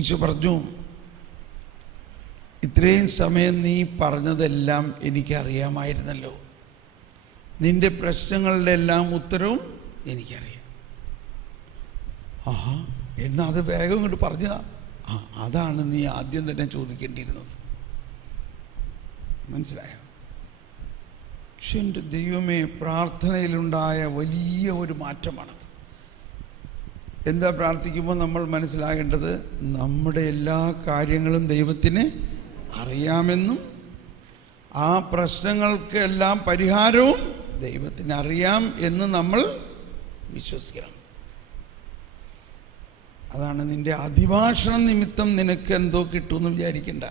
ഈശോ പറഞ്ഞു, ഇത്രയും സമയം നീ പറഞ്ഞതെല്ലാം എനിക്കറിയാമായിരുന്നല്ലോ, നിൻ്റെ പ്രശ്നങ്ങളുടെ എല്ലാം ഉത്തരവും എനിക്കറിയാം. ആഹാ, എന്നാൽ അത് വേഗം ഇങ്ങോട്ട് പറഞ്ഞാ. അതാണ് നീ ആദ്യം തന്നെ ചോദിക്കേണ്ടിയിരുന്നത്. മനസ്സിലായോ? പക്ഷെ എൻ്റെ ദൈവമേ, പ്രാർത്ഥനയിലുണ്ടായ വലിയ ഒരു മാറ്റമാണത്. എന്താ പ്രാർത്ഥിക്കുമ്പോൾ നമ്മൾ മനസ്സിലാകേണ്ടത്, നമ്മുടെ എല്ലാ കാര്യങ്ങളും ദൈവത്തിന് അറിയാമെന്നും ആ പ്രശ്നങ്ങൾക്കെല്ലാം പരിഹാരവും ദൈവത്തിന് അറിയാം എന്ന് നമ്മൾ വിശ്വസിക്കണം. അതാണ് നിൻ്റെ അതിഭാഷണം നിമിത്തം നിനക്ക് എന്തോ കിട്ടുമെന്ന് വിചാരിക്കണ്ട.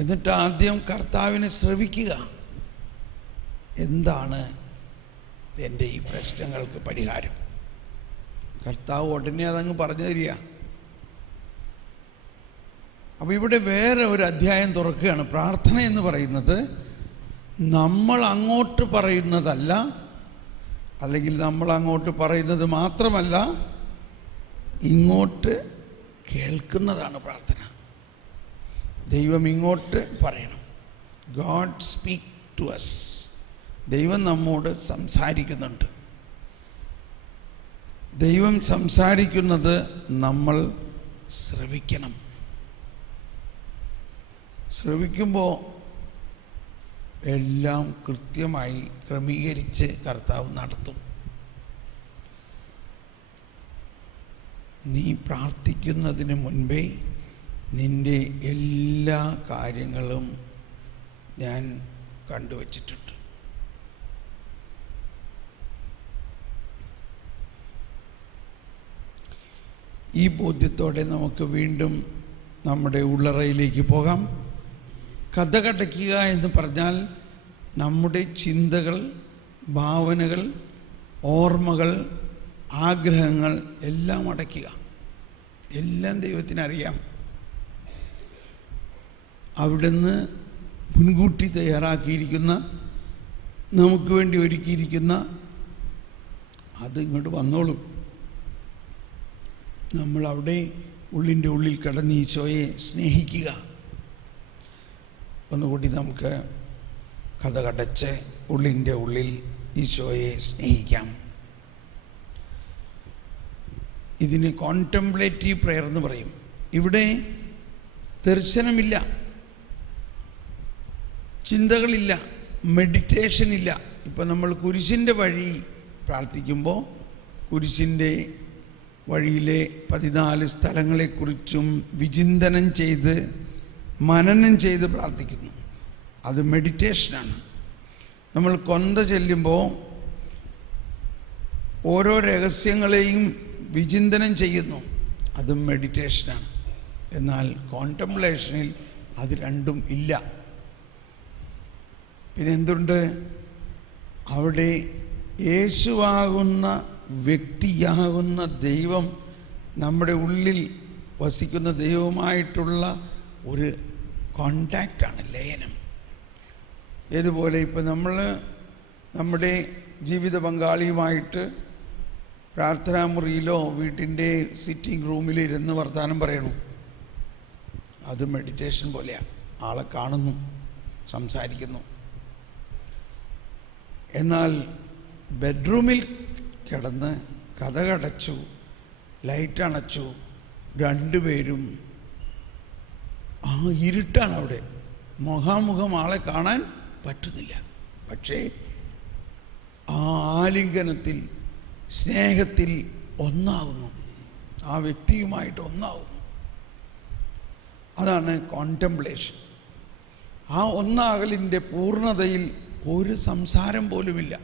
എന്നിട്ട് ആദ്യം കർത്താവിനെ ശ്രവിക്കുക. എന്താണ് എൻ്റെ ഈ പ്രശ്നങ്ങൾക്ക് പരിഹാരം? കർത്താവ് ഉടനെ അതങ്ങ് പറഞ്ഞു തരിക. അപ്പോൾ ഇവിടെ വേറെ ഒരു അധ്യായം തുറക്കുകയാണ്. പ്രാർത്ഥന എന്ന് പറയുന്നത് നമ്മൾ അങ്ങോട്ട് പറയുന്നതല്ല, അല്ലെങ്കിൽ നമ്മൾ അങ്ങോട്ട് പറയുന്നത് മാത്രമല്ല, ഇങ്ങോട്ട് കേൾക്കുന്നതാണ് പ്രാർത്ഥന. ദൈവം ഇങ്ങോട്ട് പറയണം. God speak to us. ദൈവം നമ്മോട് സംസാരിക്കുന്നുണ്ട്. ദൈവം സംസാരിക്കുന്നത് നമ്മൾ ശ്രവിക്കണം. ശ്രവിക്കുമ്പോൾ എല്ലാം കൃത്യമായി ക്രമീകരിച്ച് കർത്താവ് നടത്തും. നീ പ്രാർത്ഥിക്കുന്നതിന് മുൻപേ നിൻ്റെ എല്ലാ കാര്യങ്ങളും ഞാൻ കണ്ടുവച്ചിട്ടുണ്ട്. ഈ ബോധ്യത്തോടെ നമുക്ക് വീണ്ടും നമ്മുടെ ഉള്ളറയിലേക്ക് പോകാം. കഥകടയ്ക്കുക എന്ന് പറഞ്ഞാൽ നമ്മുടെ ചിന്തകൾ, ഭാവനകൾ, ഓർമ്മകൾ, ആഗ്രഹങ്ങൾ എല്ലാം അടയ്ക്കുക. എല്ലാം ദൈവത്തിനറിയാം. അവിടുന്ന് മുൻകൂട്ടി തയ്യാറാക്കിയിരിക്കുന്ന, നമുക്ക് വേണ്ടി ഒരുക്കിയിരിക്കുന്ന അത് ഇങ്ങോട്ട് വന്നോളും. നമ്മളവിടെ ഉള്ളിൻ്റെ ഉള്ളിൽ കിടന്ന് ഈശോയെ സ്നേഹിക്കുക. ഒന്നുകൂടി നമുക്ക് കഥ കടച്ച് ഉള്ളിൻ്റെ ഉള്ളിൽ ഈശോയെ സ്നേഹിക്കാം. ഇതിന് കോൺടെംപ്ലേറ്റീവ് പ്രെയർ എന്ന് പറയും. ഇവിടെ ദർശനമില്ല, ചിന്തകളില്ല, മെഡിറ്റേഷൻ ഇല്ല. ഇപ്പം നമ്മൾ കുരിശിൻ്റെ വഴി പ്രാർത്ഥിക്കുമ്പോൾ കുരിശിൻ്റെ വഴിയിലെ 14 സ്ഥലങ്ങളെക്കുറിച്ചും വിചിന്തനം ചെയ്ത് മനനം ചെയ്ത് പ്രാർത്ഥിക്കുന്നു. അത് മെഡിറ്റേഷനാണ്. നമ്മൾ കൊന്ത ചെല്ലുമ്പോൾ ഓരോ രഹസ്യങ്ങളെയും വിചിന്തനം ചെയ്യുന്നു. അതും മെഡിറ്റേഷനാണ്. എന്നാൽ കോൺടെംപ്ലേഷനിൽ അത് രണ്ടും ഇല്ല. പിന്നെ എന്തുണ്ട്? അവിടെ യേശുവാകുന്ന വ്യക്തിയാകുന്ന ദൈവം, നമ്മുടെ ഉള്ളിൽ വസിക്കുന്ന ദൈവവുമായിട്ടുള്ള ഒരു കോണ്ടാക്റ്റാണ്, ലയനം. ഏതുപോലെ ഇപ്പം നമ്മൾ നമ്മുടെ ജീവിത പങ്കാളിയുമായിട്ട് പ്രാർത്ഥനാ മുറിയിലോ വീട്ടിൻ്റെ സിറ്റിംഗ് റൂമിൽ ഇരുന്ന് വർത്തമാനം പറയണു. അത് മെഡിറ്റേഷൻ പോലെയാണ്. ആളെ കാണുന്നു, സംസാരിക്കുന്നു. എന്നാൽ ബെഡ്റൂമിൽ കിടന്ന് കതകടച്ചു, ലൈറ്റ് അണച്ചു, രണ്ടുപേരും ആ ഇരുട്ടാണ്. അവിടെ മുഖാമുഖം ആളെ കാണാൻ പറ്റുന്നില്ല. പക്ഷേ ആ ആലിംഗനത്തിൽ, സ്നേഹത്തിൽ ഒന്നാകുന്നു. ആ വ്യക്തിയുമായിട്ട് ഒന്നാകുന്നു. അതാണ് കോൺടെംപ്ലേഷൻ. ആ ഒന്നാകലിൻ്റെ പൂർണ്ണതയിൽ ഒരു സംസാരം പോലുമില്ല.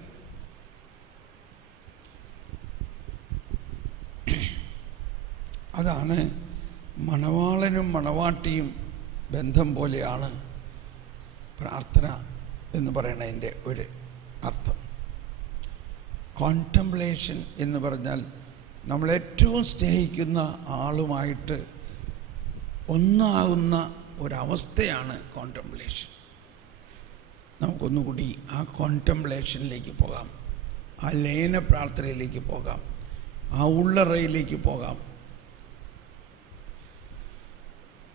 അതാണ് മണവാളനും മണവാട്ടിയും ബന്ധം പോലെയാണ് പ്രാർത്ഥന എന്ന് പറയുന്നതിൻ്റെ ഒരു അർത്ഥം. കോൺടെംപ്ലേഷൻ എന്ന് പറഞ്ഞാൽ നമ്മളേറ്റവും സ്നേഹിക്കുന്ന ആളുമായിട്ട് ഒന്നാകുന്ന ഒരവസ്ഥയാണ് കോൺടെംപ്ലേഷൻ. നമുക്കൊന്നുകൂടി ആ കോൺടെംപ്ലേഷനിലേക്ക് പോകാം, ആ ലയന പ്രാർത്ഥനയിലേക്ക് പോകാം. ആ ഉള്ളറയിലേക്ക് പോകാം.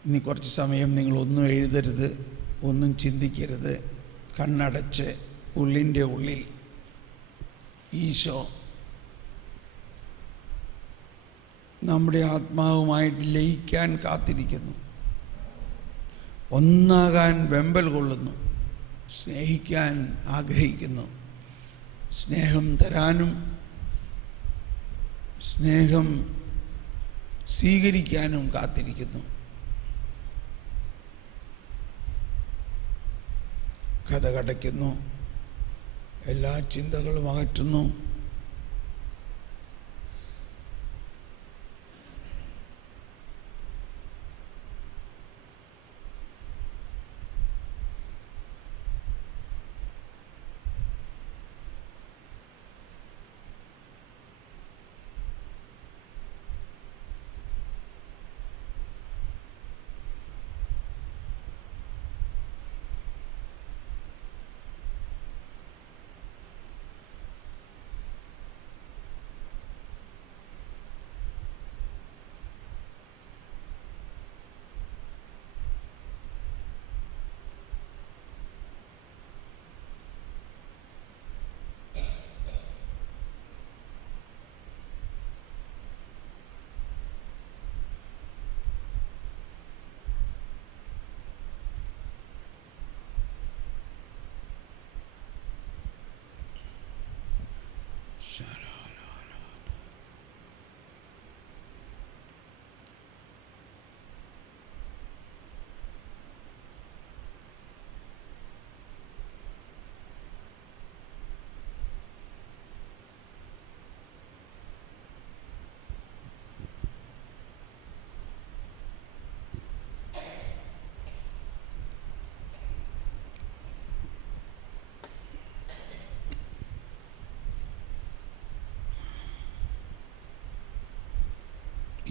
ഇനി കുറച്ച് സമയം നിങ്ങളൊന്നും എഴുതരുത്, ഒന്നും ചിന്തിക്കരുത്. കണ്ണടച്ച് ഉള്ളിൻ്റെ ഉള്ളിൽ ഈശോ നമ്മുടെ ആത്മാവുമായിട്ട് ലയിക്കാൻ കാത്തിരിക്കുന്നു, ഒന്നാകാൻ വെമ്പൽ കൊള്ളുന്നു, സ്നേഹിക്കാൻ ആഗ്രഹിക്കുന്നു, സ്നേഹം തരാനും സ്നേഹം സ്വീകരിക്കാനും കാത്തിരിക്കുന്നു. കഥ കടയ്ക്കുന്നു, എല്ലാ ചിന്തകളും അകറ്റുന്നു.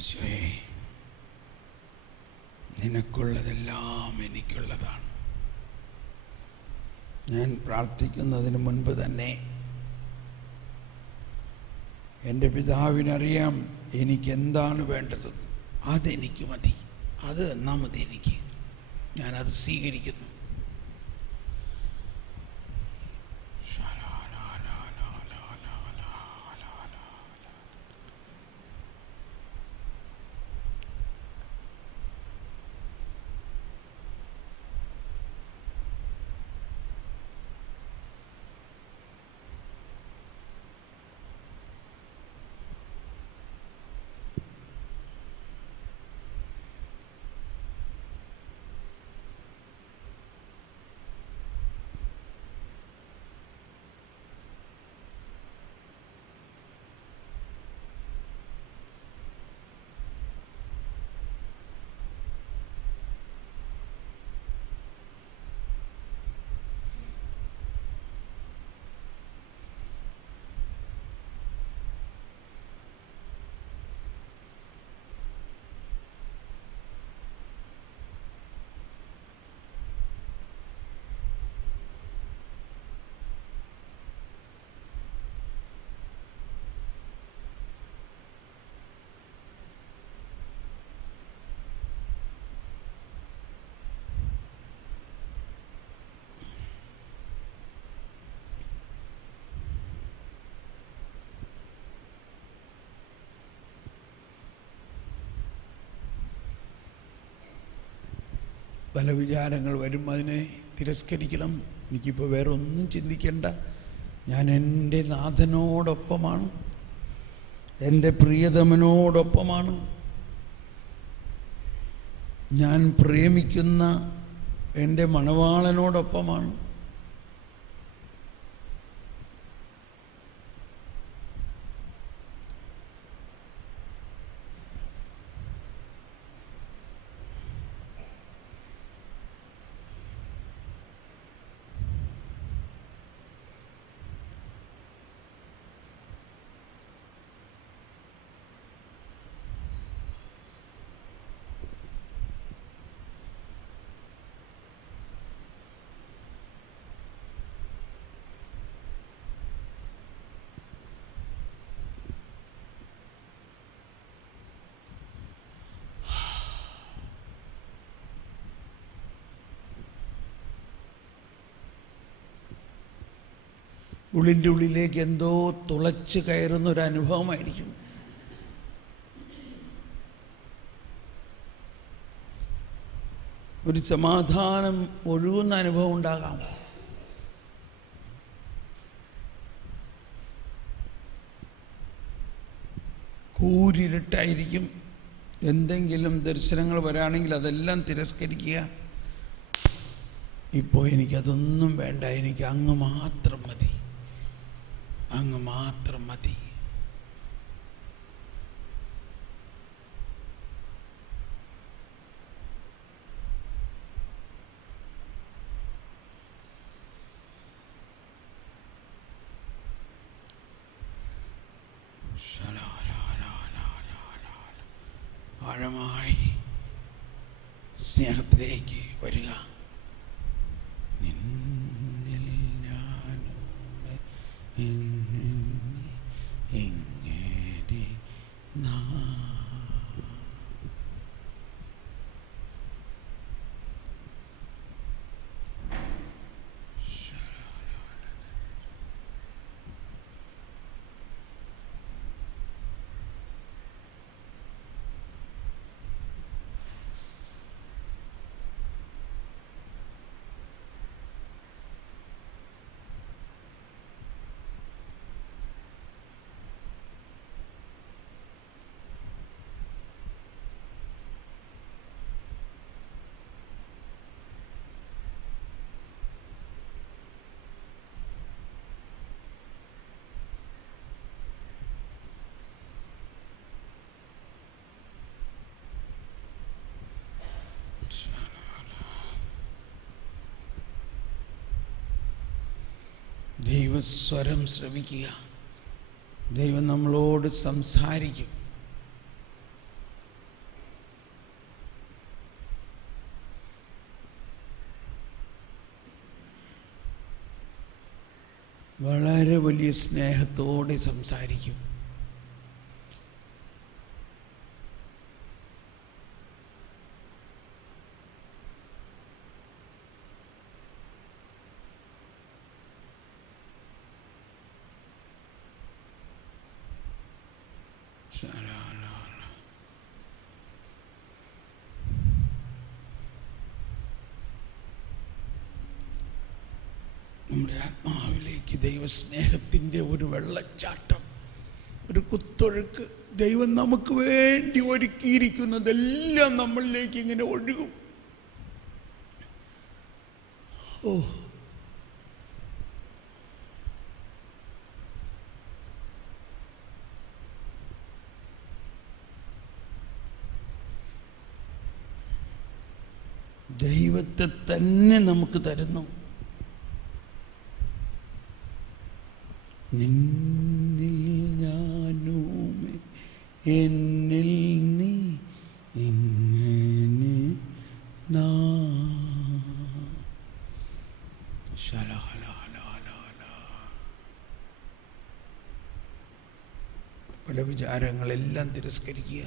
ഈശോയെ, നിനക്കുള്ളതെല്ലാം എനിക്കുള്ളതാണ്. ഞാൻ പ്രാർത്ഥിക്കുന്നതിന് മുൻപ് തന്നെ എൻ്റെ പിതാവിനറിയാം എനിക്കെന്താണ് വേണ്ടതെന്ന്. അതെനിക്ക് മതി, അത് എന്നാ മതി എനിക്ക്. ഞാനത് സ്വീകരിക്കുന്നു. പല വിചാരങ്ങൾ വരും, അതിനെ തിരസ്കരിക്കണം. എനിക്കിപ്പോൾ വേറെ ഒന്നും ചിന്തിക്കേണ്ട. ഞാൻ എൻ്റെ നാഥനോടൊപ്പമാണ്, എൻ്റെ പ്രിയതമനോടൊപ്പമാണ്, ഞാൻ പ്രേമിക്കുന്ന എൻ്റെ മണവാളനോടൊപ്പമാണ്. ഉള്ളിൻ്റെ ഉള്ളിലേക്ക് എന്തോ തുളച്ച് കയറുന്ന ഒരു അനുഭവമായിരിക്കും. ഒരു സമാധാനം ഒഴുകുന്ന അനുഭവം ഉണ്ടാകാം. കൂരിരുട്ടായിരിക്കും. എന്തെങ്കിലും ദർശനങ്ങൾ വരാണെങ്കിൽ അതെല്ലാം തിരസ്കരിക്കുക. ഇപ്പോൾ എനിക്കതൊന്നും വേണ്ട, എനിക്ക് അങ്ങ് മാത്രം മതി, അങ്ങ് മാത്രം മതി. ആഴമായി സ്നേഹത്തിലേക്ക് വരിക. നിന്നിൽ ഞാനും എങ്ങനെ ദൈവസ്വരം ശ്രവിക്കുക. ദൈവം നമ്മളോട് സംസാരിക്കും. വളരെ വലിയ സ്നേഹത്തോടെ സംസാരിക്കും. നമ്മുടെ ആത്മാവിലേക്ക് ദൈവസ്നേഹത്തിൻ്റെ ഒരു വെള്ളച്ചാട്ടം, ഒരു കുത്തൊഴുക്ക്, ദൈവം നമുക്ക് വേണ്ടി ഒരുക്കിയിരിക്കുന്നതെല്ലാം നമ്മളിലേക്ക് ഇങ്ങനെ ഒഴുകും. ഓ, ദൈവത്തെ തന്നെ നമുക്ക് തരുന്നു. നിന്നിൽ ഞാനും എന്നിൽ നീ ഇങ്ങനെ പല വിചാരങ്ങളെല്ലാം തിരസ്കരിക്കുക.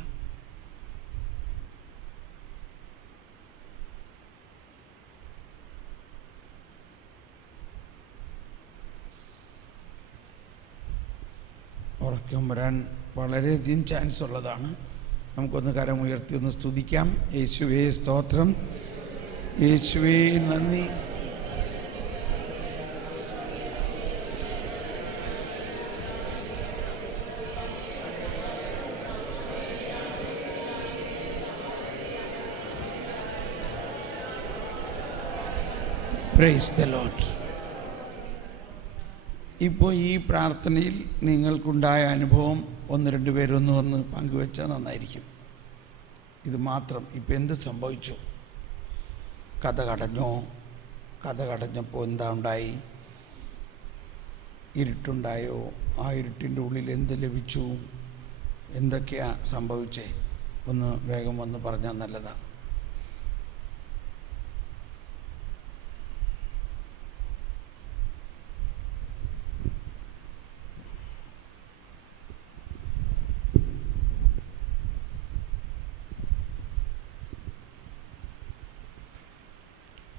ഉറക്കം വരാൻ വളരെയധികം ചാൻസ് ഉള്ളതാണ്. നമുക്കൊന്ന് കരമുയർത്തി ഒന്ന് സ്തുതിക്കാം. യേശുവേ സ്തോത്രം, യേശുവേ നന്ദി. Price the Lord. ഇപ്പോൾ ഈ പ്രാർത്ഥനയിൽ നിങ്ങൾക്കുണ്ടായ അനുഭവം ഒന്ന് രണ്ട് പേരൊന്ന് വന്ന് പങ്കുവെച്ചാൽ നന്നായിരിക്കും. ഇത് മാത്രം. ഇപ്പം എന്ത് സംഭവിച്ചു? കഥ കടഞ്ഞോ? കഥ കടഞ്ഞപ്പോൾ എന്താ ഉണ്ടായി? ഇരുട്ടുണ്ടായോ? ആ ഇരുട്ടിൻ്റെ ഉള്ളിൽ എന്ത് ലഭിച്ചു? എന്തൊക്കെയാണ് സംഭവിച്ചേ? ഒന്ന് വേഗം വന്ന് പറഞ്ഞാൽ നല്ലതാണ്.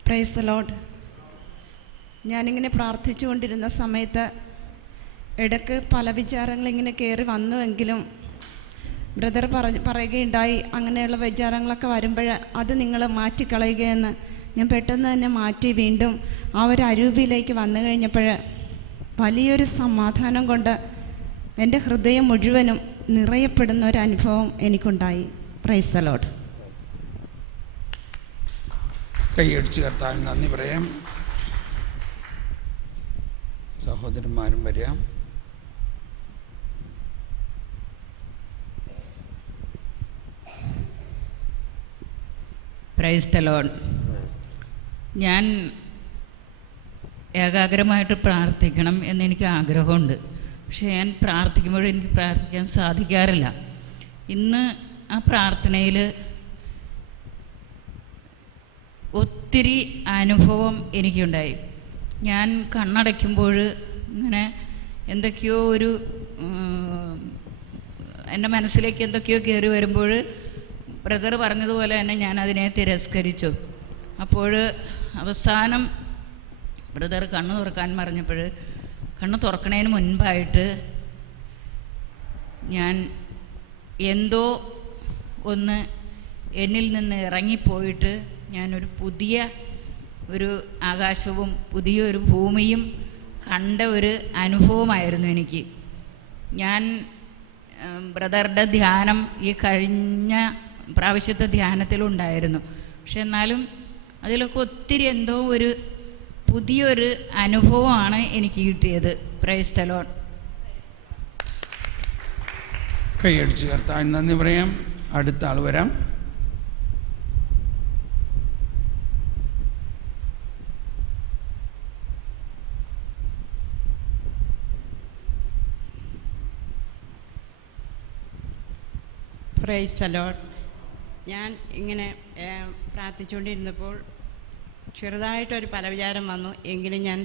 Price the Lord. ഞാനിങ്ങനെ പ്രാർത്ഥിച്ചു കൊണ്ടിരുന്ന സമയത്ത് ഇടയ്ക്ക് പല വിചാരങ്ങൾ ഇങ്ങനെ കയറി വന്നുവെങ്കിലും ബ്രദർ പറയുകയുണ്ടായി, അങ്ങനെയുള്ള വിചാരങ്ങളൊക്കെ വരുമ്പോൾ അത് നിങ്ങൾ മാറ്റിക്കളയുകയെന്ന്. ഞാൻ പെട്ടെന്ന് തന്നെ മാറ്റി വീണ്ടും ആ ഒരു അരൂപിയിലേക്ക് വന്നു കഴിഞ്ഞപ്പോൾ വലിയൊരു സമാധാനം കൊണ്ട് എൻ്റെ ഹൃദയം മുഴുവനും നിറയപ്പെടുന്ന ഒരു അനുഭവം എനിക്കുണ്ടായി. Price the Lord. കൈയടിച്ച് കർത്താവിന് നന്ദി പറയാം. സഹോദരന്മാരും വരാം. Price the Lord. ഞാൻ ഏകാഗ്രമായിട്ട് പ്രാർത്ഥിക്കണം എന്നെനിക്ക് ആഗ്രഹമുണ്ട്. പക്ഷേ ഞാൻ പ്രാർത്ഥിക്കുമ്പോഴും എനിക്ക് പ്രാർത്ഥിക്കാൻ സാധിക്കാറില്ല. ഇന്ന് ആ പ്രാർത്ഥനയിൽ ഒത്തിരി അനുഭവം എനിക്കുണ്ടായി. ഞാൻ കണ്ണടയ്ക്കുമ്പോൾ ഇങ്ങനെ എന്തൊക്കെയോ ഒരു എൻ്റെ മനസ്സിലേക്ക് എന്തൊക്കെയോ കയറി വരുമ്പോൾ ബ്രദർ പറഞ്ഞതുപോലെ തന്നെ ഞാൻ അതിനെ തിരസ്കരിച്ചു. അപ്പോൾ അവസാനം ബ്രദർ കണ്ണ് തുറക്കാൻ പറഞ്ഞപ്പോൾ കണ്ണ് തുറക്കണതിന് മുൻപായിട്ട് ഞാൻ എന്തോ ഒന്ന് എന്നിൽ നിന്ന് ഇറങ്ങിപ്പോയിട്ട് ഞാനൊരു പുതിയ ഒരു ആകാശവും പുതിയൊരു ഭൂമിയും കണ്ട ഒരു അനുഭവമായിരുന്നു എനിക്ക്. ഞാൻ ബ്രദറുടെ ധ്യാനം ഈ കഴിഞ്ഞ പ്രാവശ്യത്തെ ധ്യാനത്തിലുണ്ടായിരുന്നു. പക്ഷെ എന്നാലും അതിലൊക്കെ ഒത്തിരി എന്തോ ഒരു പുതിയൊരു അനുഭവമാണ് എനിക്ക് കിട്ടിയത്. Price the Lord. കൈയടിച്ച് കർത്താവിന് നന്ദി പറയാം. അടുത്ത ആൾ വരാം. Price the Lord. ഞാൻ ഇങ്ങനെ പ്രാർത്ഥിച്ചുകൊണ്ടിരുന്നപ്പോൾ ചെറുതായിട്ടൊരു പലവിചാരം വന്നു. എങ്കിലും ഞാൻ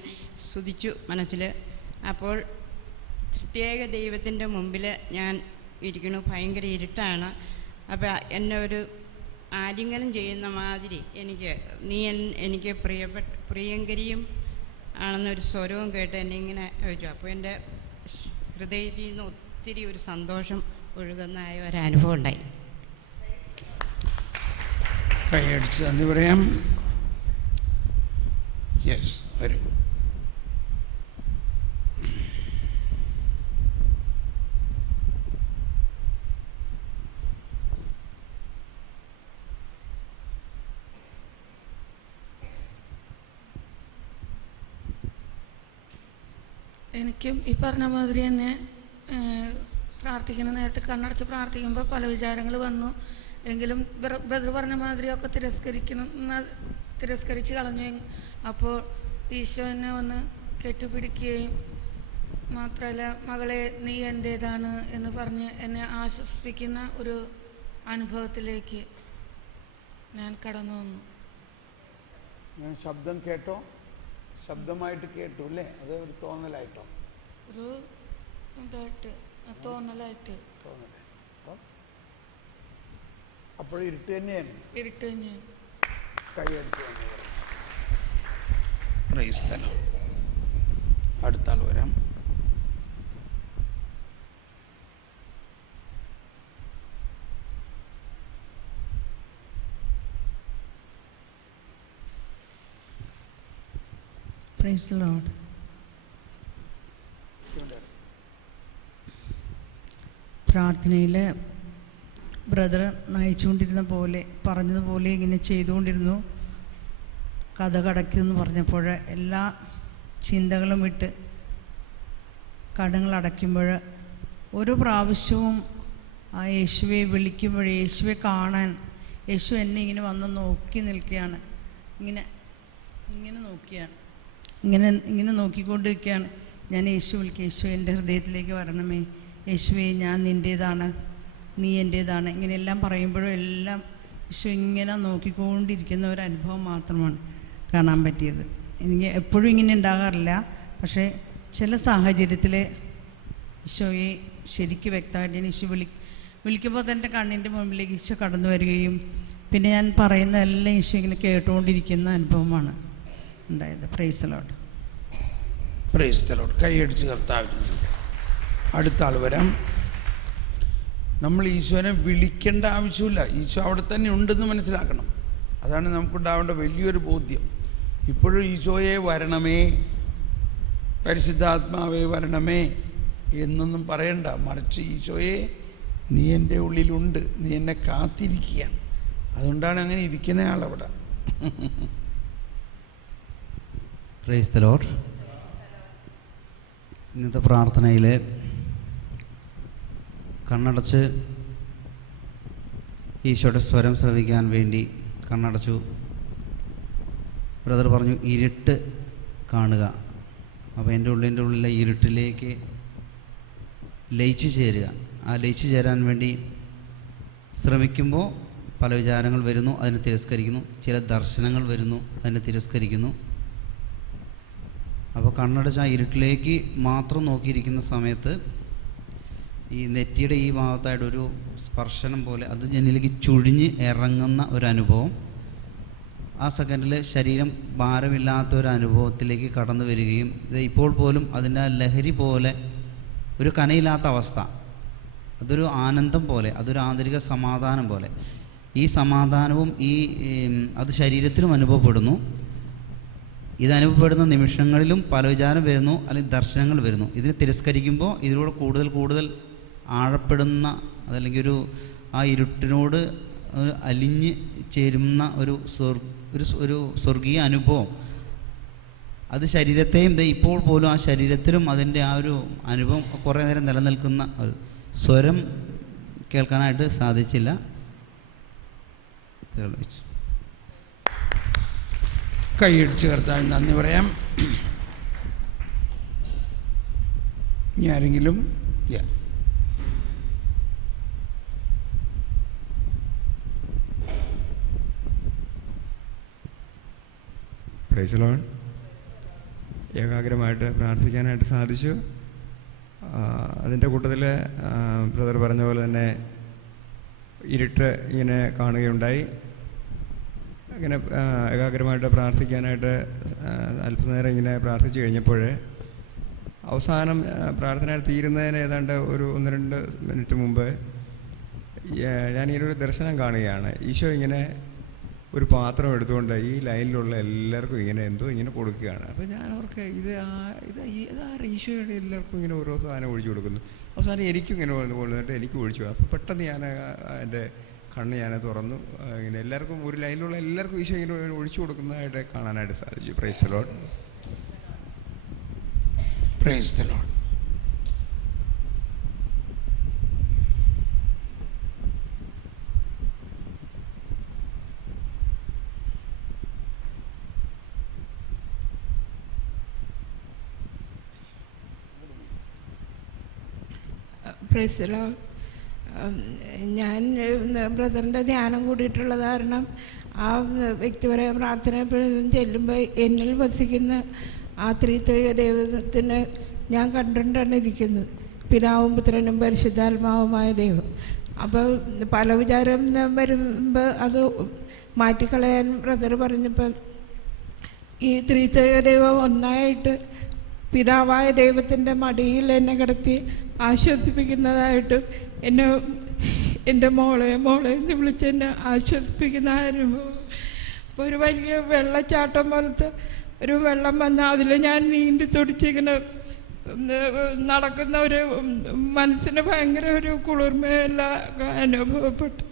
സ്തുതിച്ചു മനസ്സിൽ. അപ്പോൾ പ്രത്യേക ദൈവത്തിൻ്റെ മുമ്പിൽ ഞാൻ ഇരിക്കുന്നു. ഭയങ്കര ഇരുട്ടാണ്. അപ്പോൾ എന്നെ ഒരു ആലിംഗനം ചെയ്യുന്ന മാതിരി നീ എനിക്ക് പ്രിയങ്കരിയും ആണെന്നൊരു സ്വരവും കേട്ട് എന്നെ ഇങ്ങനെ ചോദിച്ചു. അപ്പോൾ എൻ്റെ ഹൃദയത്തിൽ നിന്ന് ഒത്തിരി ഒരു സന്തോഷം ഒഴുകുന്നതായ ഒരനുഭവം ഉണ്ടായി. കൈയടിച്ച് നന്ദി പറയാം. യെസ്, വരൂ. എനിക്കും ഈ പറഞ്ഞ മാതിരി തന്നെ പ്രാർത്ഥിക്കുന്ന നേരത്തെ കണ്ണടച്ച് പ്രാർത്ഥിക്കുമ്പോൾ പല വിചാരങ്ങൾ വന്നു. എങ്കിലും ബ്രദർ പറഞ്ഞ മാതിരിയൊക്കെ തിരസ്കരിച്ച് കളഞ്ഞു. അപ്പോൾ ഈശോ എന്നെ ഒന്ന് കെട്ടിപ്പിടിക്കുകയും മാത്രമല്ല, മകളെ നീ എൻ്റേതാണ് എന്ന് പറഞ്ഞ് എന്നെ ആശ്വസിപ്പിക്കുന്ന ഒരു അനുഭവത്തിലേക്ക് ഞാൻ കടന്നു വന്നു. ഞാൻ ശബ്ദം കേട്ടോ? ശബ്ദമായിട്ട് കേട്ടു അല്ലേ? അത് ഒരു തോന്നലായിട്ടോ? ഒരു ഇതായിട്ട് തോന്നലായിട്ട്. അപ്പോൾ ഇരുട്ട് തന്നെയാണ്. ഇരുട്ട് തന്നെയാണ്. കൈയടിച്ച് പ്രൈസ് ദി ലോർഡ്. അടുത്ത ആൾ വരാം. Price the Lord. പ്രാർത്ഥനയിൽ ബ്രദർ നയിച്ചുകൊണ്ടിരുന്ന പോലെ പറഞ്ഞതുപോലെ ഇങ്ങനെ ചെയ്തുകൊണ്ടിരുന്നു. കഥ കടയ്ക്കുമെന്ന് പറഞ്ഞപ്പോൾ എല്ലാ ചിന്തകളും വിട്ട് കടങ്ങളടയ്ക്കുമ്പോൾ ഓരോ പ്രാവശ്യവും ആ യേശുവെ വിളിക്കുമ്പോൾ, യേശുവെ കാണാൻ, യേശു എന്നെ ഇങ്ങനെ വന്ന് നോക്കി നിൽക്കുകയാണ്. ഇങ്ങനെ നോക്കിയാണ്, ഇങ്ങനെ നോക്കിക്കൊണ്ടിരിക്കുകയാണ്. ഞാൻ യേശു വിളിക്കുക, യേശു എൻ്റെ ഹൃദയത്തിലേക്ക് വരണമേ, യേശുവെ ഞാൻ നിൻ്റേതാണ്, നീ എൻ്റേതാണ്, ഇങ്ങനെയെല്ലാം പറയുമ്പോഴും എല്ലാം യേശു ഇങ്ങനെ നോക്കിക്കൊണ്ടിരിക്കുന്ന ഒരു അനുഭവം മാത്രമാണ് കാണാൻ പറ്റിയത്. എനിക്ക് എപ്പോഴും ഇങ്ങനെ ഉണ്ടാകാറില്ല. പക്ഷേ ചില സാഹചര്യത്തിൽ ഈശോയെ ശരിക്കും വ്യക്തമായിട്ട് ഞാൻ ഈശോ വിളിക്കുമ്പോൾ തന്നെ കണ്ണിൻ്റെ മുമ്പിലേക്ക് ഈശോ കടന്നു വരികയും പിന്നെ ഞാൻ പറയുന്നതെല്ലാം ഈശോ ഇങ്ങനെ കേട്ടുകൊണ്ടിരിക്കുന്ന അനുഭവമാണ് ഉണ്ടായത്. Price the Lord. Praise the Lord. കൈയടിച്ച് കർത്താവിന് അടുത്ത ആൾ വരാം. നമ്മൾ ഈശോനെ വിളിക്കേണ്ട ആവശ്യമില്ല, ഈശോ അവിടെ തന്നെ ഉണ്ടെന്ന് മനസ്സിലാക്കണം. അതാണ് നമുക്കുണ്ടാവേണ്ട വലിയൊരു ബോധ്യം. ഇപ്പോഴും ഈശോയെ വരണമേ, പരിശുദ്ധാത്മാവേ വരണമേ എന്നൊന്നും പറയണ്ട. മറിച്ച് ഈശോയെ നീ എൻ്റെ ഉള്ളിലുണ്ട്, നീ എന്നെ കാത്തിരിക്കുകയാണ്. അതുകൊണ്ടാണ് അങ്ങനെ ഇരിക്കുന്ന ആളവിടെ. Price the Lord. ഇന്നത്തെ പ്രാർത്ഥനയിൽ കണ്ണടച്ച് ഈശോയുടെ സ്വരം ശ്രവിക്കാൻ വേണ്ടി കണ്ണടച്ചു. ബ്രദർ പറഞ്ഞു ഇരുട്ട് കാണുക. അപ്പോൾ എൻ്റെ ഉള്ളിലെ ഇരുട്ടിലേക്ക് ലയിച്ചു ചേരുക. ആ ലയിച്ചു ചേരാൻ വേണ്ടി ശ്രമിക്കുമ്പോൾ പല വിചാരങ്ങൾ വരുന്നു, അതിനെ തിരസ്കരിക്കുന്നു. ചില ദർശനങ്ങൾ വരുന്നു, അതിനെ തിരസ്കരിക്കുന്നു. അപ്പോൾ കണ്ണടച്ച് ആ ഇരുട്ടിലേക്ക് മാത്രം നോക്കിയിരിക്കുന്ന സമയത്ത് ഈ നെറ്റിയുടെ ഈ ഭാഗത്തായിട്ടൊരു സ്പർശനം പോലെ അത് എന്നിലേക്ക് ചുഴിഞ്ഞ് ഇറങ്ങുന്ന ഒരനുഭവം. ആ സെക്കൻഡിൽ ശരീരം ഭാരമില്ലാത്ത ഒരു അനുഭവത്തിലേക്ക് കടന്നു വരികയും ഇത് ഇപ്പോൾ പോലും അതിൻ്റെ ലഹരി പോലെ ഒരു കനയില്ലാത്ത അവസ്ഥ, അതൊരു ആനന്ദം പോലെ, അതൊരു ആന്തരിക സമാധാനം പോലെ. ഈ സമാധാനവും അത് ശരീരത്തിലും അനുഭവപ്പെടുന്നു. ഇത് അനുഭവപ്പെടുന്ന നിമിഷങ്ങളിലും പല വിചാരം വരുന്നു, അല്ലെങ്കിൽ ദർശനങ്ങൾ വരുന്നു. ഇതിനെ തിരസ്കരിക്കുമ്പോൾ ഇതിലൂടെ കൂടുതൽ ആഴപ്പെടുന്ന, അതല്ലെങ്കിൽ ആ ഇരുട്ടിനോട് അലിഞ്ഞ് ചേരുന്ന ഒരു സ്വർഗീയ അനുഭവം. അത് ശരീരത്തെയും ഇപ്പോൾ പോലും ആ ശരീരത്തിലും അതിൻ്റെ ആ ഒരു അനുഭവം കുറേ നേരം നിലനിൽക്കുന്ന ഒരു സ്വരം കേൾക്കാനായിട്ട് സാധിച്ചില്ല. കൈയടിച്ച് ചേർത്താൻ നന്ദി പറയാം. ഇനി ആരെങ്കിലും? Praise the Lord. ഏകാഗ്രമായിട്ട് പ്രാർത്ഥിക്കാനായിട്ട് സാധിച്ചു. അതിൻ്റെ കൂട്ടത്തിൽ ബ്രദർ പറഞ്ഞ പോലെ തന്നെ ഇരുട്ട് ഇങ്ങനെ കാണുകയുണ്ടായി. ഇങ്ങനെ ഏകാഗ്രമായിട്ട് പ്രാർത്ഥിക്കാനായിട്ട് അല്പനേരം ഇങ്ങനെ പ്രാർത്ഥിച്ചു കഴിഞ്ഞപ്പോൾ അവസാനം പ്രാർത്ഥന തീരുന്നതിന് ഏതാണ്ട് ഒരു 1-2 മിനിറ്റ് മുമ്പ് ഞാനിങ്ങനൊരു ദർശനം കാണുകയാണ്. ഈശോ ഇങ്ങനെ ഒരു പാത്രം എടുത്തുകൊണ്ട് ഈ ലൈനിലുള്ള എല്ലാവർക്കും ഇങ്ങനെ കൊടുക്കുകയാണ്. അപ്പോൾ ഞാൻ അവർക്ക് ഈശോയുടെ എല്ലാവർക്കും ഇങ്ങനെ ഓരോ സാധനം ഒഴിച്ചു കൊടുക്കുന്നു. അവസാനം എനിക്കും ഇങ്ങനെ കൊണ്ടുവന്നിട്ട് എനിക്ക് ഒഴിച്ചു. അപ്പോൾ പെട്ടെന്ന് ഞാൻ എൻ്റെ കണ്ണ് ഞാൻ തുറന്നു. ഇങ്ങനെ എല്ലാവർക്കും ഒരു ലൈനിലുള്ള എല്ലാവർക്കും ഈശോ ഇങ്ങനെ ഒഴിച്ചു കൊടുക്കുന്നതായിട്ട് കാണാനായിട്ട് സാധിച്ചു. Price the Lord. Praise the Lord. Praise the Lord. ഞാൻ ബ്രദറിൻ്റെ ധ്യാനം കൂടിയിട്ടുള്ളത് കാരണം ആ വ്യക്തിപരമായ പ്രാർത്ഥന എപ്പോഴും ചെല്ലുമ്പോൾ എന്നിൽ വസിക്കുന്ന ആ ത്രിത്വൈക ദൈവത്തിന് ഞാൻ കണ്ടുകൊണ്ടാണ് ഇരിക്കുന്നത്. പിതാവും പുത്രനും പരിശുദ്ധാത്മാവുമായ ദൈവം. അപ്പോൾ പല വിചാരം വരുമ്പോൾ അത് മാറ്റിക്കളയാൻ ബ്രദർ പറഞ്ഞപ്പോൾ ഈ ത്രിത്വൈക ദൈവം ഒന്നായിട്ട് പിതാവായ ദൈവത്തിൻ്റെ മടിയിൽ എന്നെ കിടത്തി ആശ്വസിപ്പിക്കുന്നതായിട്ടും എൻ്റെ മോളെ എന്ന് വിളിച്ച് എന്നെ ആശ്വസിപ്പിക്കുന്ന അനുഭവം. അപ്പോൾ ഒരു വലിയ വെള്ളച്ചാട്ടം പോലത്തെ ഒരു വെള്ളം വന്നാൽ അതിൽ ഞാൻ നീന്തി തുടിച്ചിങ്ങനെ നടക്കുന്ന ഒരു മനസ്സിന് ഭയങ്കര ഒരു കുളിർമയെല്ലാം അനുഭവപ്പെട്ടു.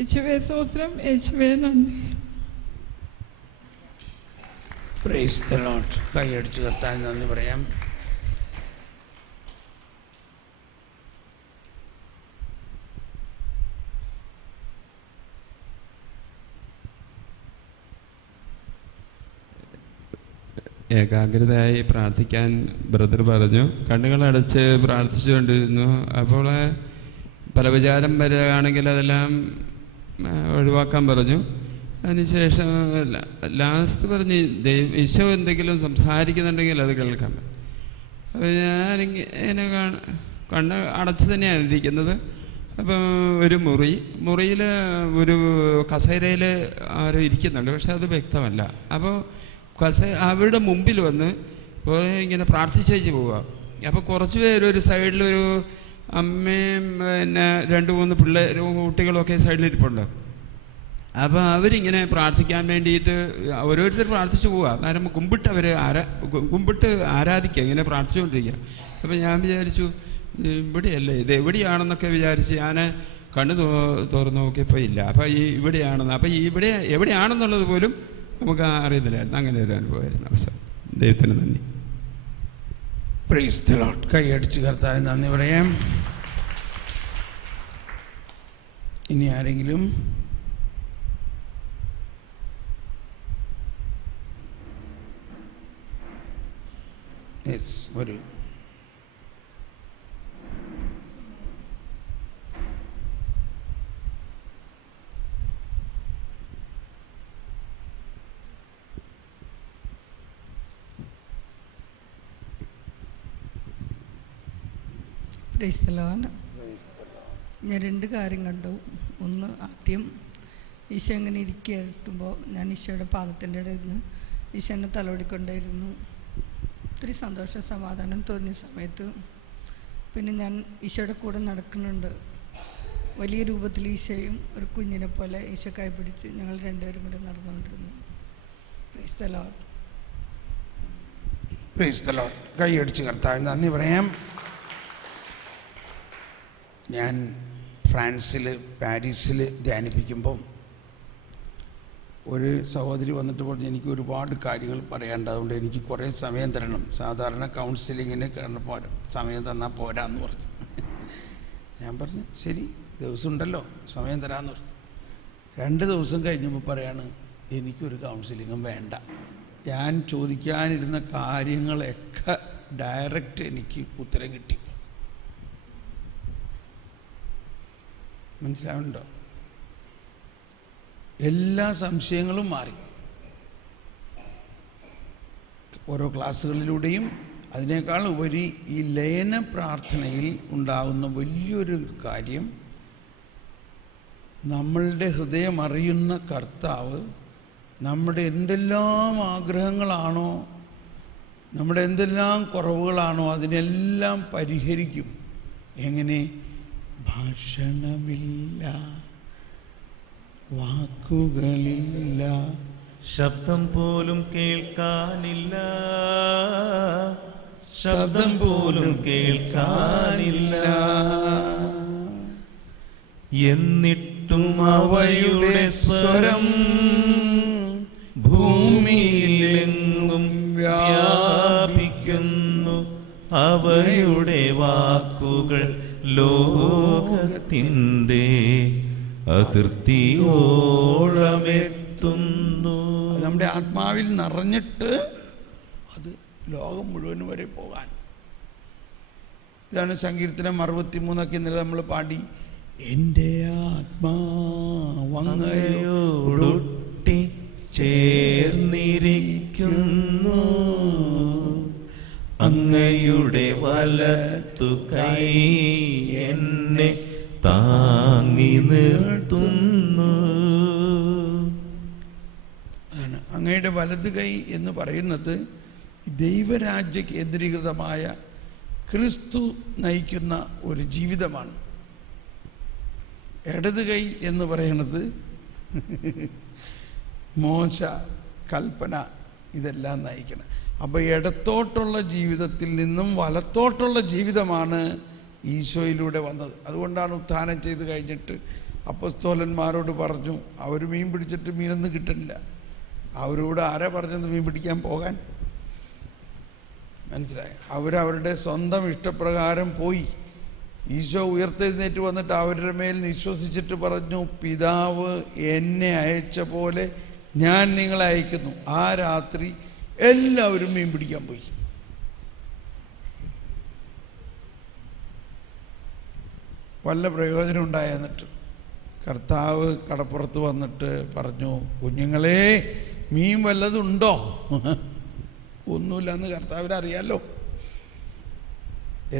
യേശുവേ സ്തോത്രം, യേശുവേ നന്ദി. Price the Lord. കൈയടിച്ച് കർത്താൻ നന്ദി പറയാം. ഏകാഗ്രതയായി പ്രാർത്ഥിക്കാൻ ബ്രദർ പറഞ്ഞു. കണ്ണുകളടച്ച് പ്രാർത്ഥിച്ചുകൊണ്ടിരുന്നു. അപ്പോൾ പല വിചാരം വരികയാണെങ്കിൽ അതെല്ലാം ഒഴിവാക്കാൻ പറഞ്ഞു. അതിനുശേഷം ലാസ്റ്റ് പറഞ്ഞ് ഈശോ എന്തെങ്കിലും സംസാരിക്കുന്നുണ്ടെങ്കിൽ അത് കേൾക്കാം. അപ്പോൾ ഞാനിങ്ങനെ കണ്ണ് അടച്ച് തന്നെയാണ് ഇരിക്കുന്നത്. അപ്പം ഒരു മുറിയിൽ ഒരു കസേരയിൽ ആരോ ഇരിക്കുന്നുണ്ട്, പക്ഷെ അത് വ്യക്തമല്ല. അപ്പോൾ അവരുടെ മുമ്പിൽ വന്ന് ഇങ്ങനെ പ്രാർത്ഥിച്ചേച്ച് പോവുക. അപ്പോൾ കുറച്ച് പേര് ഒരു സൈഡിലൊരു അമ്മയും പിന്നെ 2-3 പിള്ളേരും കുട്ടികളൊക്കെ സൈഡിലിരിപ്പുണ്ട്. അപ്പോൾ അവരിങ്ങനെ പ്രാർത്ഥിക്കാൻ വേണ്ടിയിട്ട് ഓരോരുത്തർ പ്രാർത്ഥിച്ചു പോവുക. അന്നേരം കുമ്പിട്ട് അവർ കുമ്പിട്ട് ആരാധിക്കുക, ഇങ്ങനെ പ്രാർത്ഥിച്ചുകൊണ്ടിരിക്കുക. അപ്പോൾ ഞാൻ വിചാരിച്ചു ഇവിടെയല്ലേ, ഇത് എവിടെയാണെന്നൊക്കെ വിചാരിച്ച് ഞാൻ കണ്ണ് തുറന്ന് നോക്കിയപ്പോൾ ഇല്ല. അപ്പോൾ ഇവിടെയാണെന്ന്, അപ്പോൾ ഇവിടെ എവിടെയാണെന്നുള്ളത് പോലും നമുക്ക് അറിയത്തില്ലായിരുന്നു. അങ്ങനെ ഒരു അനുഭവമായിരുന്നു. അവസാനം ദൈവത്തിന് നന്ദി. Price the Lord. കൈയടിച്ച് കർത്താവിന് നന്ദി പറയാം. ഇനി ആരെങ്കിലും? വരൂ. Price the Lord. ഞാൻ 2 കാര്യം കണ്ടു. ഒന്ന്, ആദ്യം ഈശോ ഇങ്ങനെ ഇരിക്കുമ്പോൾ ഞാൻ ഈശോയുടെ പാദത്തിൻ്റെ ഇടയിൽ നിന്ന് ഈശോ എന്നെ തലോടിക്കൊണ്ടായിരുന്നു. ഒത്തിരി സന്തോഷം സമാധാനം തോന്നിയ സമയത്ത് പിന്നെ ഞാൻ ഈശോയുടെ കൂടെ നടക്കുന്നുണ്ട്. വലിയ രൂപത്തിൽ ഈശോയും ഒരു കുഞ്ഞിനെ പോലെ ഈശോ കൈ പിടിച്ച് ഞങ്ങൾ 2 പേരും കൂടെ നടന്നുകൊണ്ടിരുന്നു. Praise the Lord. Praise the Lord. കൈയടിച്ച് കർത്താവിന് നന്ദി പറയാം. ഞാൻ ഫ്രാൻസിൽ പാരീസിൽ ധ്യാനിപ്പിക്കുമ്പം ഒരു സഹോദരി വന്നിട്ട് പറഞ്ഞു എനിക്ക് ഒരുപാട് കാര്യങ്ങൾ പറയാനുണ്ട്, അതുകൊണ്ട് എനിക്ക് കുറേ സമയം തരണം. സാധാരണ കൗൺസിലിങ്ങിന് സമയം തന്നാൽ പോരാന്ന് പറഞ്ഞു. ഞാൻ പറഞ്ഞു ശരി, ദിവസം ഉണ്ടല്ലോ, സമയം തരാമെന്ന് പറഞ്ഞു. 2 ദിവസം കഴിഞ്ഞപ്പോൾ പറയാണ് എനിക്കൊരു കൗൺസിലിങ്ങും വേണ്ട. ഞാൻ ചോദിക്കാനിരുന്ന കാര്യങ്ങളൊക്കെ ഡയറക്റ്റ് എനിക്ക് ഉത്തരം കിട്ടി. മനസ്സിലാവുന്നുണ്ടോ? എല്ലാ സംശയങ്ങളും മാറി. ഓരോ ക്ലാസ്സുകളിലൂടെയും അതിനേക്കാൾ ഉപരി ഈ ലയന പ്രാർത്ഥനയിൽ ഉണ്ടാകുന്ന വലിയൊരു കാര്യം, നമ്മളുടെ ഹൃദയം അറിയുന്ന കർത്താവ് നമ്മുടെ എന്തെല്ലാം ആഗ്രഹങ്ങളാണോ, നമ്മുടെ എന്തെല്ലാം കുറവുകളാണോ അതിനെല്ലാം പരിഹരിക്കും. എങ്ങനെ? ഭാഷണമില്ല, വാക്കുകളില്ല, ശബ്ദം പോലും കേൾക്കാനില്ല, ശബ്ദം പോലും കേൾക്കാനില്ല, എന്നിട്ടും അവയുടെ സ്വരം ഭൂമിയിലെങ്ങും വ്യാപിക്കുന്നു. അവയുടെ വാക്കുകൾ ലോകത്തിൻ്റെ അതിർത്തിയോളമെത്തുന്നു. നമ്മുടെ ആത്മാവിൽ നിറഞ്ഞിട്ട് അത് ലോകം മുഴുവൻ വരെ പോകാൻ. ഇതാണ് സങ്കീർത്തനം 63 ഇന്നലെ നമ്മൾ പാടി. എൻ്റെ ആത്മാവങ്ങയോടൊട്ടി ചേർന്നിരിക്കുന്നു, അങ്ങയുടെ വലത്തു കൈ എന്നെ താങ്ങി നിർത്തുന്നു. അതാണ് അങ്ങയുടെ വലത് കൈ എന്ന് പറയുന്നത് ദൈവരാജ്യ കേന്ദ്രീകൃതമായ ക്രിസ്തു നയിക്കുന്ന ഒരു ജീവിതമാണ്. ഇടത് കൈ എന്ന് പറയുന്നത് മോശ, കൽപ്പന, ഇതെല്ലാം നയിക്കണം. അപ്പോൾ ഇടത്തോട്ടുള്ള ജീവിതത്തിൽ നിന്നും വലത്തോട്ടുള്ള ജീവിതമാണ് ഈശോയിലൂടെ വന്നത്. അതുകൊണ്ടാണ് ഉത്ഥാനം ചെയ്ത് കഴിഞ്ഞിട്ട് അപ്പസ്തോലന്മാരോട് പറഞ്ഞു, അവർ മീൻ പിടിച്ചിട്ട് മീനൊന്നും കിട്ടുന്നില്ല. അവരോട് ആരാ പറഞ്ഞത് മീൻ പിടിക്കാൻ പോകാൻ? മനസ്സിലായി? അവരവരുടെ സ്വന്തം ഇഷ്ടപ്രകാരം പോയി. ഈശോ ഉയർത്തെഴുന്നേറ്റ് വന്നിട്ട് അവരുടെ മേൽ വിശ്വസിച്ചിട്ട് പറഞ്ഞു, പിതാവ് എന്നെ അയച്ച പോലെ ഞാൻ നിങ്ങളെ അയക്കുന്നു. ആ രാത്രി എല്ലാവരും മീൻ പിടിക്കാൻ പോയി. വല്ല പ്രയോജനം ഉണ്ടായെന്നിട്ട് കർത്താവ് കടപ്പുറത്ത് വന്നിട്ട് പറഞ്ഞു, കുഞ്ഞുങ്ങളെ മീൻ വല്ലതുണ്ടോ? ഒന്നുമില്ലെന്ന് കർത്താവിന് അറിയാലോ.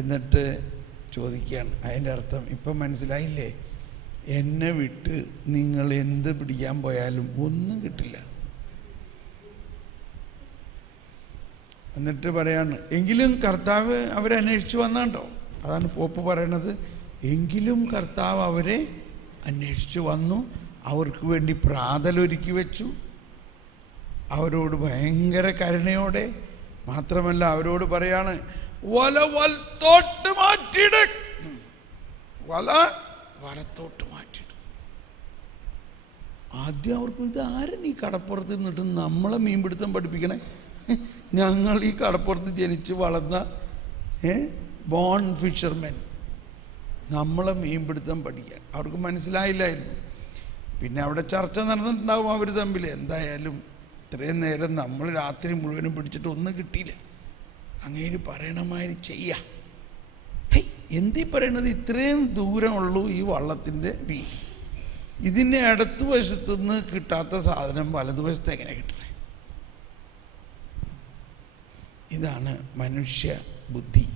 എന്നിട്ട് ചോദിക്കുകയാണ്. അതിൻ്റെ അർത്ഥം ഇപ്പം മനസ്സിലായില്ലേ? എന്നെ വിട്ട് നിങ്ങൾ എന്ത് പിടിക്കാൻ പോയാലും ഒന്നും കിട്ടില്ല. എന്നിട്ട് പറയാണ്, എങ്കിലും കർത്താവ് അവരെ അന്വേഷിച്ച് വന്നാണ്ടോ. അതാണ് പോപ്പ് പറയണത്. എങ്കിലും കർത്താവ് അവരെ അന്വേഷിച്ച് വന്നു, അവർക്ക് വേണ്ടി പ്രാതലൊരുക്കി വെച്ചു, അവരോട് ഭയങ്കര കരുണയോടെ. മാത്രമല്ല അവരോട് പറയാണ്, വല വലത്തോട്ട് മാറ്റിയിട്, വല വലത്തോട്ട് മാറ്റിയിട്. ആദ്യം അവർക്ക് ഇത് ആരും ഈ കടപ്പുറത്ത് നിന്നിട്ട് നമ്മളെ മീൻപിടുത്തം പഠിപ്പിക്കണേ? ഞങ്ങൾ ഈ കടപ്പുറത്ത് ജനിച്ച് വളർന്ന ബോൺ ഫിഷർമെൻ, നമ്മളെ മീൻപിടുത്തം പഠിക്കാൻ അവർക്ക് മനസ്സിലായില്ലായിരുന്നു. പിന്നെ അവിടെ ചർച്ച നടന്നിട്ടുണ്ടാവും അവർ തമ്മിൽ. എന്തായാലും ഇത്രയും നേരം നമ്മൾ രാത്രി മുഴുവനും പിടിച്ചിട്ട് ഒന്നും കിട്ടിയില്ല, അങ്ങേര് പറയണമാതിരി ചെയ്യാം. എന്തീ പറയണത്? ഇത്രയും ദൂരമുള്ളൂ ഈ വള്ളത്തിൻ്റെ വീതി, ഇതിൻ്റെ ഇടത്ത് വശത്തുനിന്ന് കിട്ടാത്ത സാധനം വലതുവശത്ത് എങ്ങനെ കിട്ടണേ? ഇതാണ് മനുഷ്യ ബുദ്ധി.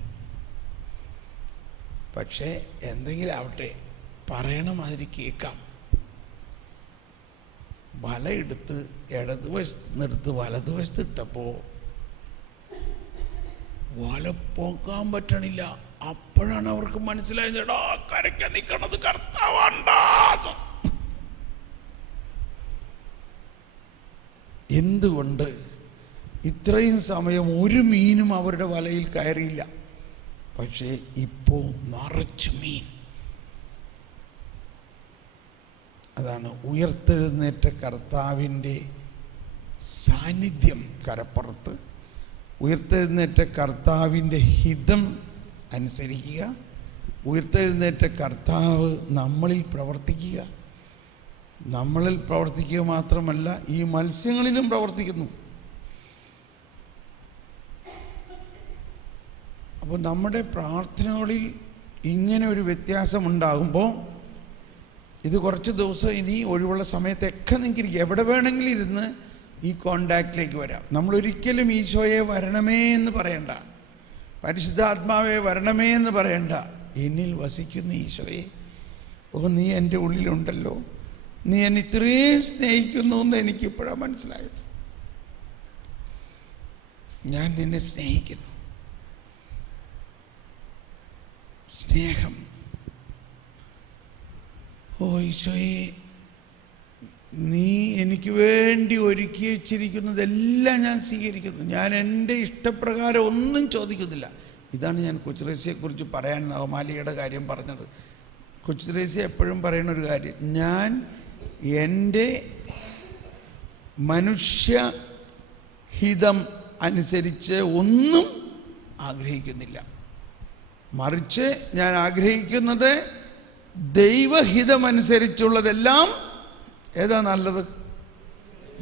പക്ഷേ എന്തെങ്കിലും ആവട്ടെ, പറയണ മാതിരി കേൾക്കാം. വലയെടുത്ത് ഇടതുവശത്ത് നിന്നെടുത്ത് വലതുവശത്ത് ഇട്ടപ്പോൾ വല പോക്കാൻ പറ്റണില്ല. അപ്പോഴാണ് അവർക്ക് മനസ്സിലായത്, എടാ കരയ്ക്ക് നിൽക്കണത് കർത്താവാണ്ടാ. എന്തുകൊണ്ട് ഇത്രയും സമയം ഒരു മീനും അവരുടെ വലയിൽ കയറിയില്ല? പക്ഷേ ഇപ്പോൾ നിറച്ചു മീൻ. അതാണ് ഉയർത്തെഴുന്നേറ്റ കർത്താവിൻ്റെ സാന്നിധ്യം കരപ്പുറത്ത്. ഉയർത്തെഴുന്നേറ്റ കർത്താവിൻ്റെ ഹിതം അനുസരിക്കുക. ഉയർത്തെഴുന്നേറ്റ കർത്താവ് നമ്മളിൽ പ്രവർത്തിക്കുക. നമ്മളിൽ പ്രവർത്തിക്കുക മാത്രമല്ല, ഈ മത്സ്യങ്ങളിലും പ്രവർത്തിക്കുന്നു. അപ്പോൾ നമ്മുടെ പ്രാർത്ഥനകളിൽ ഇങ്ങനെ ഒരു വ്യത്യാസമുണ്ടാകുമ്പോൾ, ഇത് കുറച്ച് ദിവസം ഇനി ഒഴിവുള്ള സമയത്തൊക്കെ നിങ്ങൾക്ക് എവിടെ വേണമെങ്കിലും ഇരുന്ന് ഈ കോണ്ടാക്റ്റിലേക്ക് വരാം. നമ്മളൊരിക്കലും ഈശോയെ വരണമേ എന്ന് പറയണ്ട, പരിശുദ്ധാത്മാവെ വരണമേ എന്ന് പറയണ്ട. എന്നിൽ വസിക്കുന്ന ഈശോയെ, ഓ നീ എൻ്റെ ഉള്ളിലുണ്ടല്ലോ, നീ എന്നെ ഇത്രയും സ്നേഹിക്കുന്നു എന്ന് എനിക്കിപ്പോഴാണ് മനസ്സിലായത്. ഞാൻ നിന്നെ സ്നേഹിക്കുന്നു. സ്നേഹം. ഓ ഈശോയെ, നീ എനിക്ക് വേണ്ടി ഒരുക്കി വച്ചിരിക്കുന്നതെല്ലാം ഞാൻ സ്വീകരിക്കുന്നു. ഞാൻ എൻ്റെ ഇഷ്ടപ്രകാരം ഒന്നും ചോദിക്കുന്നില്ല. ഇതാണ് ഞാൻ കൊച്ചുത്രേസ്യയെക്കുറിച്ച് പറയാൻ നവമാലിയുടെ കാര്യം പറഞ്ഞത്. കൊച്ചുത്രേസ്യ എപ്പോഴും പറയുന്ന ഒരു കാര്യം, ഞാൻ എൻ്റെ മനുഷ്യഹിതം അനുസരിച്ച് ഒന്നും ആഗ്രഹിക്കുന്നില്ല. മറിച്ച് ഞാൻ ആഗ്രഹിക്കുന്നത് ദൈവഹിതമനുസരിച്ചുള്ളതെല്ലാം. ഏതാ നല്ലത്?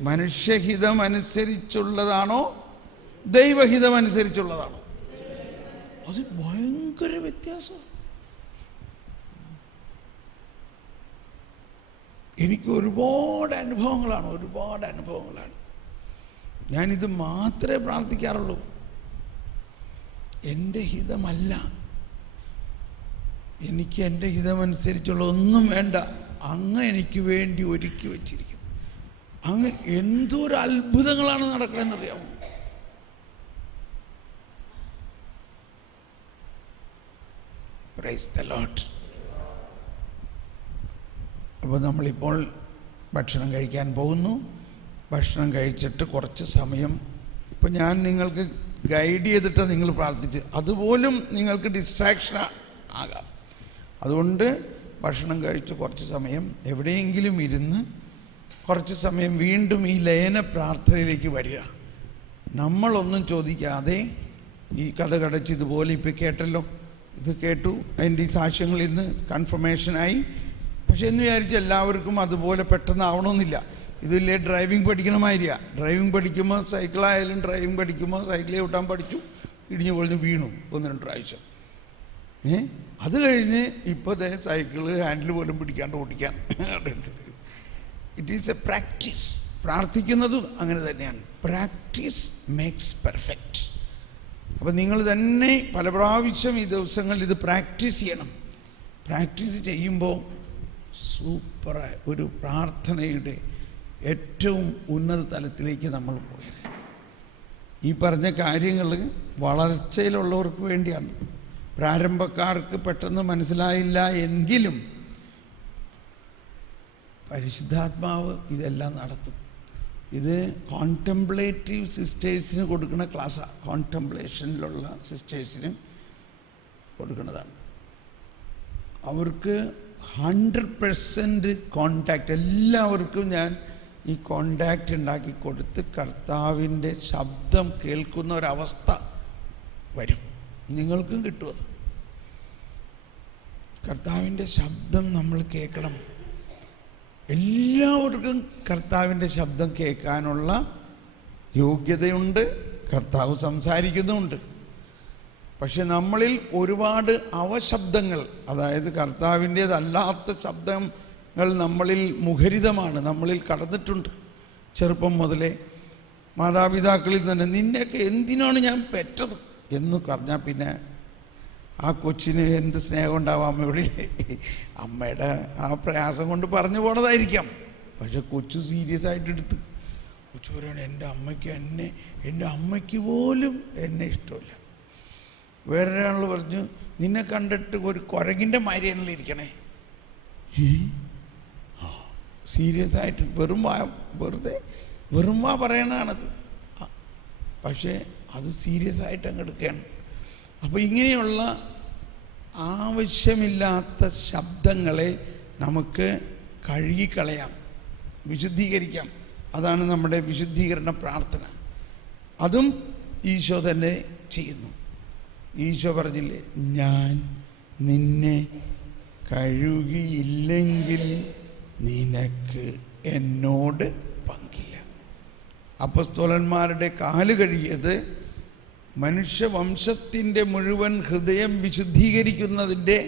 മനുഷ്യഹിതം അനുസരിച്ചുള്ളതാണോ ദൈവഹിതം അനുസരിച്ചുള്ളതാണോ? അത് ഭയങ്കര വ്യത്യാസം. എനിക്ക് ഒരുപാട് അനുഭവങ്ങളാണ്. ഞാനിത് മാത്രമേ പ്രാർത്ഥിക്കാറുള്ളൂ. എൻ്റെ ഹിതമല്ല, എനിക്ക് എൻ്റെ ഹിതമനുസരിച്ചുള്ള ഒന്നും വേണ്ട, അങ്ങ് എനിക്ക് വേണ്ടി ഒരുക്കി വച്ചിരിക്കുന്നു. അങ്ങ് എന്തൊരു അത്ഭുതങ്ങളാണ് നടക്കണമെന്നറിയാമോ? Praise the Lord. അപ്പോൾ നമ്മളിപ്പോൾ ഭക്ഷണം കഴിക്കാൻ പോകുന്നു. ഭക്ഷണം കഴിച്ചിട്ട് കുറച്ച് സമയം, ഇപ്പോൾ ഞാൻ നിങ്ങൾക്ക് ഗൈഡ് ചെയ്തിട്ടാണ് നിങ്ങൾ പ്രാർത്ഥിച്ച്, അതുപോലും നിങ്ങൾക്ക് ഡിസ്ട്രാക്ഷൻ ആകാം. അതുകൊണ്ട് ഭക്ഷണം കഴിച്ച് കുറച്ച് സമയം എവിടെയെങ്കിലും ഇരുന്ന് കുറച്ച് സമയം വീണ്ടും ഈ ലയന പ്രാർത്ഥനയിലേക്ക് വരിക. നമ്മളൊന്നും ചോദിക്കാതെ ഈ കഥ കടച്ച് ഇതുപോലെ ഇപ്പോൾ കേട്ടല്ലോ, ഇത് കേട്ടു, അതിൻ്റെ ഈ സാക്ഷ്യങ്ങളിൽ നിന്ന് കൺഫർമേഷനായി. പക്ഷെ എന്ന് വിചാരിച്ച് എല്ലാവർക്കും അതുപോലെ പെട്ടെന്നാവണമെന്നില്ല. ഇതില്ലേ ഡ്രൈവിംഗ് പഠിക്കണ മാതിരിയാണ്. ഡ്രൈവിംഗ് പഠിക്കുമ്പോൾ സൈക്കിളായാലും ഡ്രൈവിംഗ് പഠിക്കുമ്പോൾ സൈക്കിളിൽ ഓട്ടാൻ പഠിച്ചു, ഇടിഞ്ഞു പൊളിഞ്ഞ് വീണു 1-2 പ്രാവശ്യം. അത് കഴിഞ്ഞ് ഇപ്പോൾ സൈക്കിള് ഹാൻഡിൽ പോലും പിടിക്കാണ്ട് ഓടിക്കാൻ എടുത്തിട്ട്. It is a practice. പ്രാർത്ഥിക്കുന്നതും അങ്ങനെ തന്നെയാണ്. Practice makes perfect. അപ്പോൾ നിങ്ങൾ തന്നെ പല പ്രാവശ്യം ഈ ദിവസങ്ങളിൽ ഇത് പ്രാക്ടീസ് ചെയ്യണം. പ്രാക്ടീസ് ചെയ്യുമ്പോൾ സൂപ്പറായ ഒരു പ്രാർത്ഥനയുടെ ഏറ്റവും ഉന്നത തലത്തിലേക്ക് നമ്മൾ പോയത്. ഈ പറഞ്ഞ കാര്യങ്ങൾ വളർച്ചയിലുള്ളവർക്ക് വേണ്ടിയാണ്. പ്രാരംഭക്കാർക്ക് പെട്ടെന്ന് മനസ്സിലായില്ല എങ്കിലും പരിശുദ്ധാത്മാവ് ഇതെല്ലാം നടത്തും. ഇത് കോൺടെംപ്ലേറ്റീവ് സിസ്റ്റേഴ്സിന് കൊടുക്കുന്ന ക്ലാസ്സാണ്. കോൺടെംപ്ലേഷനിലുള്ള സിസ്റ്റേഴ്സിന് കൊടുക്കുന്നതാണ്. അവർക്ക് 100% കോണ്ടാക്റ്റ്, എല്ലാവർക്കും ഞാൻ ഈ കോണ്ടാക്റ്റ് ഉണ്ടാക്കി കൊടുത്ത് കർത്താവിൻ്റെ ശബ്ദം കേൾക്കുന്ന ഒരവസ്ഥ വരും. നിങ്ങൾക്കും കിട്ടുമത്. കർത്താവിൻ്റെ ശബ്ദം നമ്മൾ കേൾക്കണം. എല്ലാവർക്കും കർത്താവിൻ്റെ ശബ്ദം കേൾക്കാനുള്ള യോഗ്യതയുണ്ട്. കർത്താവ് സംസാരിക്കുന്നുമുണ്ട്. പക്ഷെ നമ്മളിൽ ഒരുപാട് അവശബ്ദങ്ങൾ, അതായത് കർത്താവിൻ്റേതല്ലാത്ത ശബ്ദങ്ങൾ നമ്മളിൽ മുഖരിതമാണ്, നമ്മളിൽ കടന്നിട്ടുണ്ട്. ചെറുപ്പം മുതലേ മാതാപിതാക്കളിൽ തന്നെ നിന്നെയൊക്കെ എന്തിനാണ് ഞാൻ പെറ്റത് എന്ന് പറഞ്ഞാൽ പിന്നെ ആ കൊച്ചിന് എന്ത് സ്നേഹം ഉണ്ടാവും അമ്മയോട്. അമ്മയുടെ ആ പ്രയാസം കൊണ്ട് പറഞ്ഞു പോണതായിരിക്കാം. പക്ഷെ കൊച്ചു സീരിയസ് ആയിട്ട് എടുത്ത് കൊച്ചു പറയാണ്, എൻ്റെ അമ്മയ്ക്ക് പോലും എന്നെ ഇഷ്ടമില്ല. വേറൊരാൾ പറഞ്ഞു, നിന്നെ കണ്ടിട്ട് ഒരു കുരങ്ങിൻ്റെ മാതിരിയാണല്ലോ ഇരിക്കണേ. സീരിയസ് ആയിട്ട് വെറും വാ പറയണതാണത്. പക്ഷേ അത് സീരിയസ് ആയിട്ട് അങ്ങ് എടുക്കുകയാണ്. അപ്പോൾ ഇങ്ങനെയുള്ള ആവശ്യമില്ലാത്ത ശബ്ദങ്ങളെ നമുക്ക് കഴുകിക്കളയാം, വിശുദ്ധീകരിക്കാം. അതാണ് നമ്മുടെ വിശുദ്ധീകരണ പ്രാർത്ഥന. അതും ഈശോ തന്നെ ചെയ്യുന്നു. ഈശോ പറഞ്ഞില്ലേ, ഞാൻ നിന്നെ കഴുകിയില്ലെങ്കിൽ നിനക്ക് എന്നോട് പങ്കില്ല. അപ്പസ്തോലന്മാരുടെ കാല് കഴുകിയത് മനുഷ്യവംശത്തിൻ്റെ മുഴുവൻ ഹൃദയം വിശുദ്ധീകരിക്കുന്നതിൻ്റെ